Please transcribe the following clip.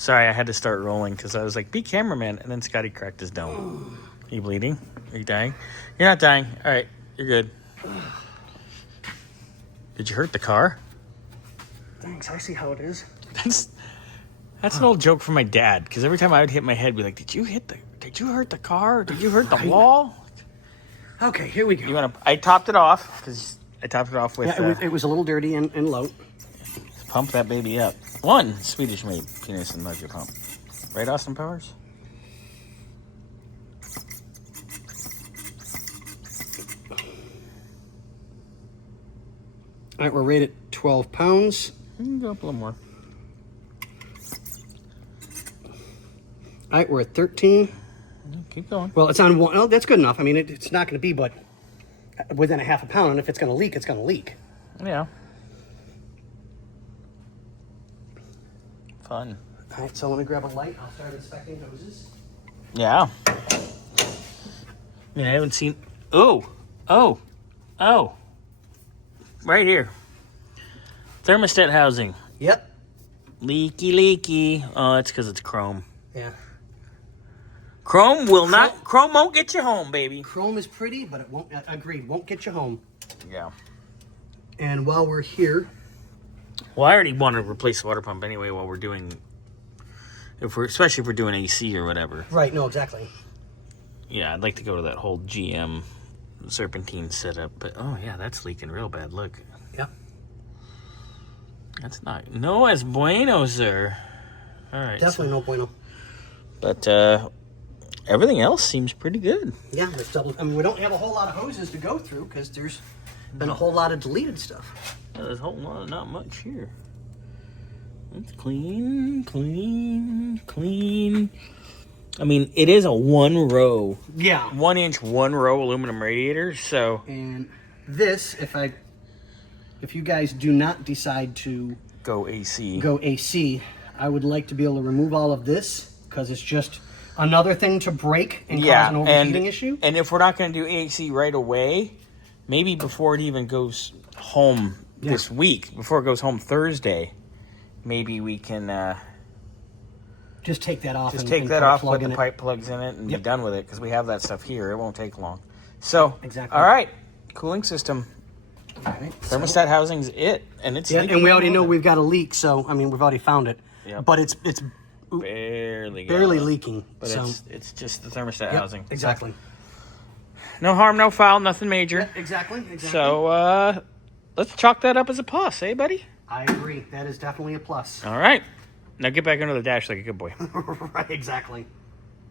Sorry, I had to start rolling because I was like, be cameraman. And then Scotty cracked his dome. Are you bleeding? Are you dying? You're not dying. All right, you're good. Did you hurt the car? Thanks, I see how it is. That's an old joke from my dad, because every time I would hit my head, be like, did you hurt the car? Did you hurt the wall? Okay, here we go. I topped it off, because I topped it off with... Yeah, it was a little dirty and low. Pump that baby up. One Swedish-made penis and motor pump. Right, Austin Powers? All right, we're rated 12 pounds. You can go up a little more. All right, we're at 13. Keep going. Well, it's on one. Oh, that's good enough. I mean, it's not going to be but within a half a pound, and if it's going to leak, it's going to leak. Yeah. Fun. All right, so let me grab a light. I'll start inspecting hoses. Yeah. I haven't seen... Oh. Right here. Thermostat housing. Yep. Leaky. Oh, that's because it's chrome. Yeah. Chrome won't get you home, baby. Chrome is pretty, but it won't, agreed, won't get you home. Yeah. And while we're here... Well, I already want to replace the water pump anyway while we're doing... Especially if we're doing AC or whatever. Right, no, exactly. Yeah, I'd like to go to that whole GM serpentine setup, but oh yeah, that's leaking real bad. Look. Yeah. That's not... No es bueno, sir. All right. Definitely no bueno. But everything else seems pretty good. Yeah, there's double. I mean, we don't have a whole lot of hoses to go through because there's been a whole lot of deleted stuff. There's a whole lot, not much here. It's clean. I mean, it is a 1-row. Yeah. 1-inch, 1-row aluminum radiator, so... And this, if you guys do not decide to... Go AC, I would like to be able to remove all of this because it's just another thing to break and cause an overheating issue. And if we're not going to do AC right away, maybe before it even goes home this week, before it goes home Thursday, maybe we can... just take that off. Just take that off, put the pipe plugs in it, and be done with it, because we have that stuff here. It won't take long. So, exactly. All right, cooling system. All right, Thermostat housing's it, and it's leaking. And we already know we've got a leak, so, I mean, we've already found it. Yep. But it's barely leaking. But so. it's just the thermostat housing. Exactly. No harm, no foul, nothing major. Yeah, exactly. So, let's chalk that up as a plus, eh, buddy? I agree. That is definitely a plus. All right. Now get back under the dash like a good boy. Right, exactly.